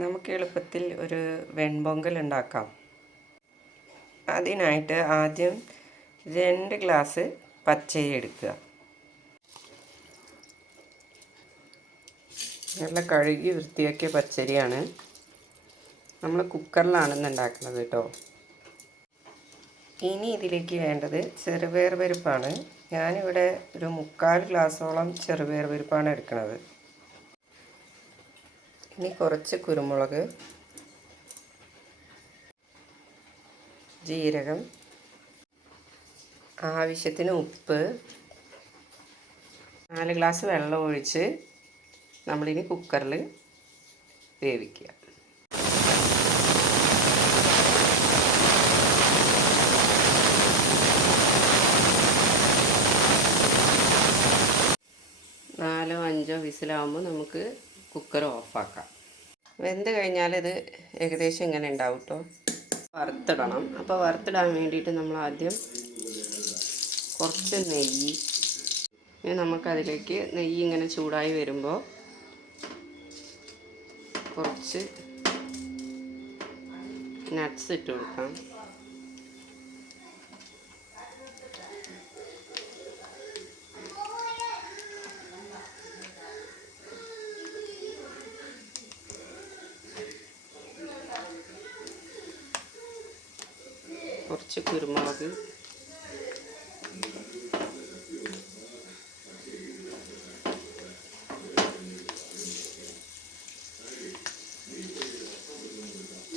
നമുക്ക് എളുപ്പത്തിൽ ഒരു വെൺപൊങ്കൽ ഉണ്ടാക്കാം. അതിനായിട്ട് ആദ്യം 2 ഗ്ലാസ് പച്ചരി എടുക്കുക. നല്ല കഴുകി വൃത്തിയാക്കിയ പച്ചരിയാണ്. നമ്മൾ കുക്കറിലാണ് ഇന്ന് ഉണ്ടാക്കുന്നത് കേട്ടോ. ഇനി ഇതിലേക്ക് വേണ്ടത് ചെറുപയർ പരിപ്പാണ്. ഞാനിവിടെ ഒരു 3/4 ഗ്ലാസോളം ചെറുപയർ പരിപ്പാണ് എടുക്കുന്നത്. ഇനി കുറച്ച് കുരുമുളക്, ജീരകം, ആവശ്യത്തിന് ഉപ്പ്, 4 ഗ്ലാസ് വെള്ളം ഒഴിച്ച് നമ്മളിനി കുക്കറിൽ വേവിക്കുക. നാലോ 5 വിസിലാവുമ്പോൾ നമുക്ക് കുക്കർ ഓഫാക്കാം. വെന്ത് കഴിഞ്ഞാൽ ഇത് ഏകദേശം ഇങ്ങനെ ഉണ്ടാവും കേട്ടോ. വറുത്തിടണം. അപ്പോൾ വറുത്തിടാൻ വേണ്ടിയിട്ട് നമ്മൾ ആദ്യം കുറച്ച് നെയ്യ്, ഇനി നമുക്കതിലേക്ക് നെയ്യ് ഇങ്ങനെ ചൂടായി വരുമ്പോൾ കുറച്ച് നട്ട്സ് ഇട്ട് കൊടുക്കാം. കുറച്ച് കുരുമുളക്,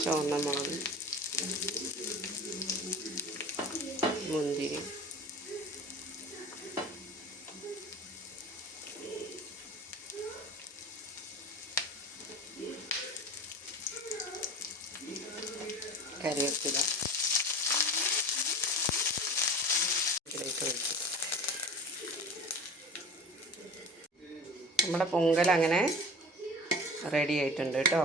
ചുവന്ന മുളക്, മുന്തിരി, കറിവേപ്പില നമ്മുടെ പൊങ്കൽ അങ്ങനെ റെഡി ആയിട്ടുണ്ട് കേട്ടോ.